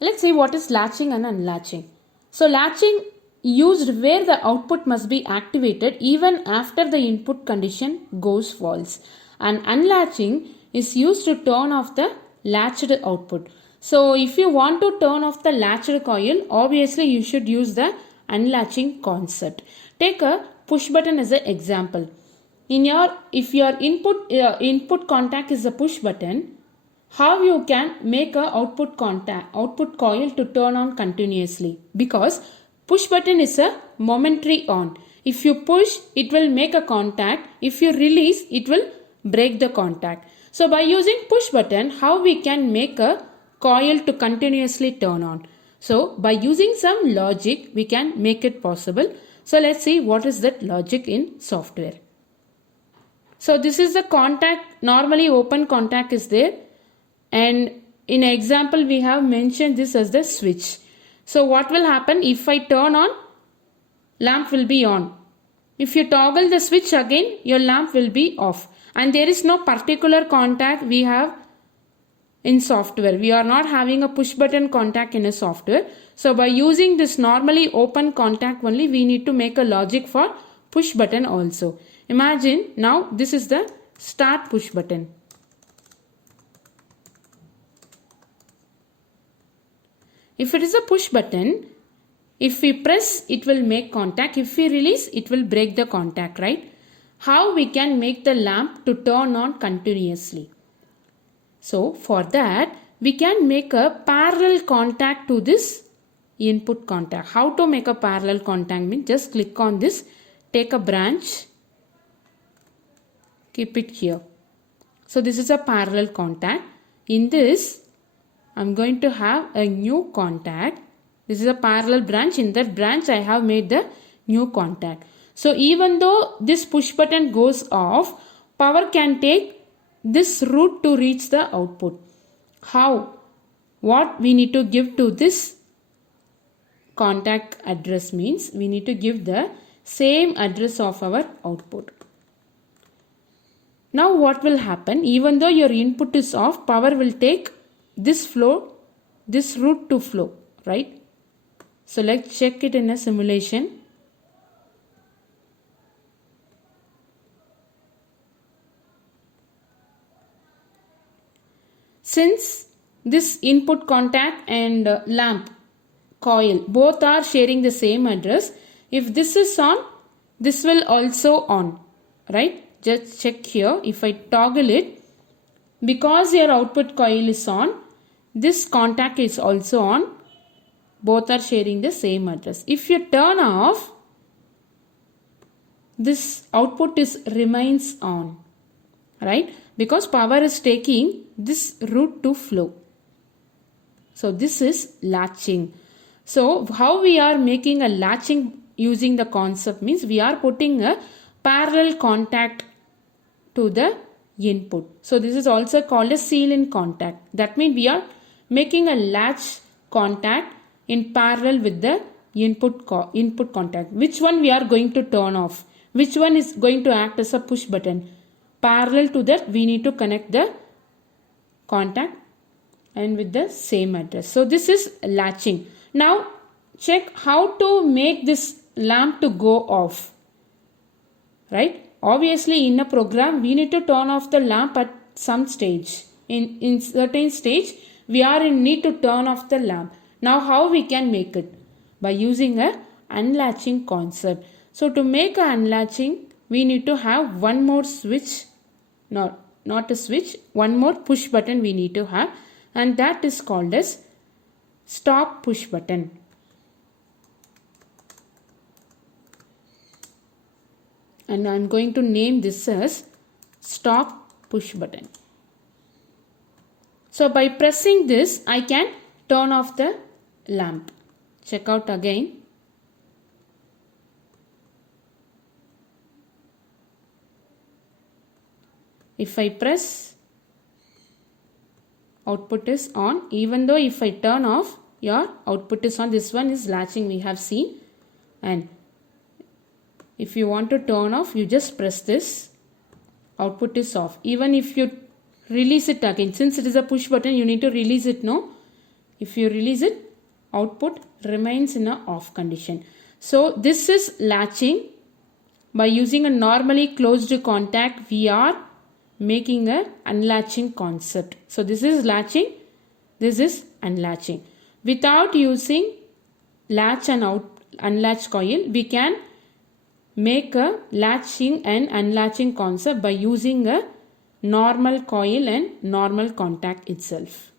Let's see what is latching and unlatching. So latching used where the output must be activated even after the input condition goes false, and unlatching is used to turn off the latched output. So if you want to turn off the latched coil, obviously you should use the unlatching concept. Take a push button as an example. If your input contact is a push button, how you can make a output coil to turn on continuously, because push button is a momentary on. If you push, it will make a contact. If you release, it will break the contact. So by using push button, how we can make a coil to continuously turn on? So by using some logic, we can make it possible. So let's see what is that logic in software. So this is the contact. Normally open contact is there, and in example we have mentioned this as the switch. So what will happen? If I turn on, lamp will be on. If you toggle the switch again, your lamp will be off. And there is no particular contact we have in software. We are not having a push button contact in a software. So by using this normally open contact only, we need to make a logic for push button also. Imagine now this is the start push button. If it is a push button, if we press, it will make contact. If we release, it will break the contact, right? How we can make the lamp to turn on continuously? So for that, we can make a parallel contact to this input contact. How to make a parallel contact means just click on this, take a branch, keep it here. So this is a parallel contact. In this, I'm going to have a new contact. This is a parallel branch. In that branch, I have made the new contact. So even though this push button goes off, power can take this route to reach the output. How? What we need to give to this contact address means we need to give the same address of our output. Now what will happen? Even though your input is off, power will take this route to flow, right? So let's check it in a simulation. Since this input contact and lamp coil both are sharing the same address, if this is on, this will also on, right? Just check here. If I toggle it, because your output coil is on, this contact is also on. Both are sharing the same address. If you turn off, this output remains on, right? Because power is taking this route to flow. So this is latching. So how we are making a latching using the concept means we are putting a parallel contact to the input. So this is also called a seal-in contact. That means we are making a latch contact in parallel with the input contact. Which one we are going to turn off? Which one is going to act as a push button? Parallel to that, we need to connect the contact and with the same address. So this is latching. Now check how to make this lamp to go off, right? Obviously in a program we need to turn off the lamp at some stage. In certain stage we are in need to turn off the lamp. Now how we can make it? By using a unlatching concept. So to make a unlatching, we need to have one more switch, not a switch, one more push button we need to have, and that is called as stop push button. And I am going to name this as stop push button. So by pressing this, I can turn off the lamp. Check out again. If I press, output is on. Even though if I turn off, your output is on. This one is latching, we have seen. And if you want to turn off, you just press this. Output is off. Even if you release it again, since it is a push button, you need to release it, no? If you release it, output remains in a off condition. So this is latching. By using a normally closed contact, we are making a unlatching concept. So this is latching, this is unlatching. Without using latch and unlatch coil, we can make a latching and unlatching concept by using a normal coil and normal contact itself.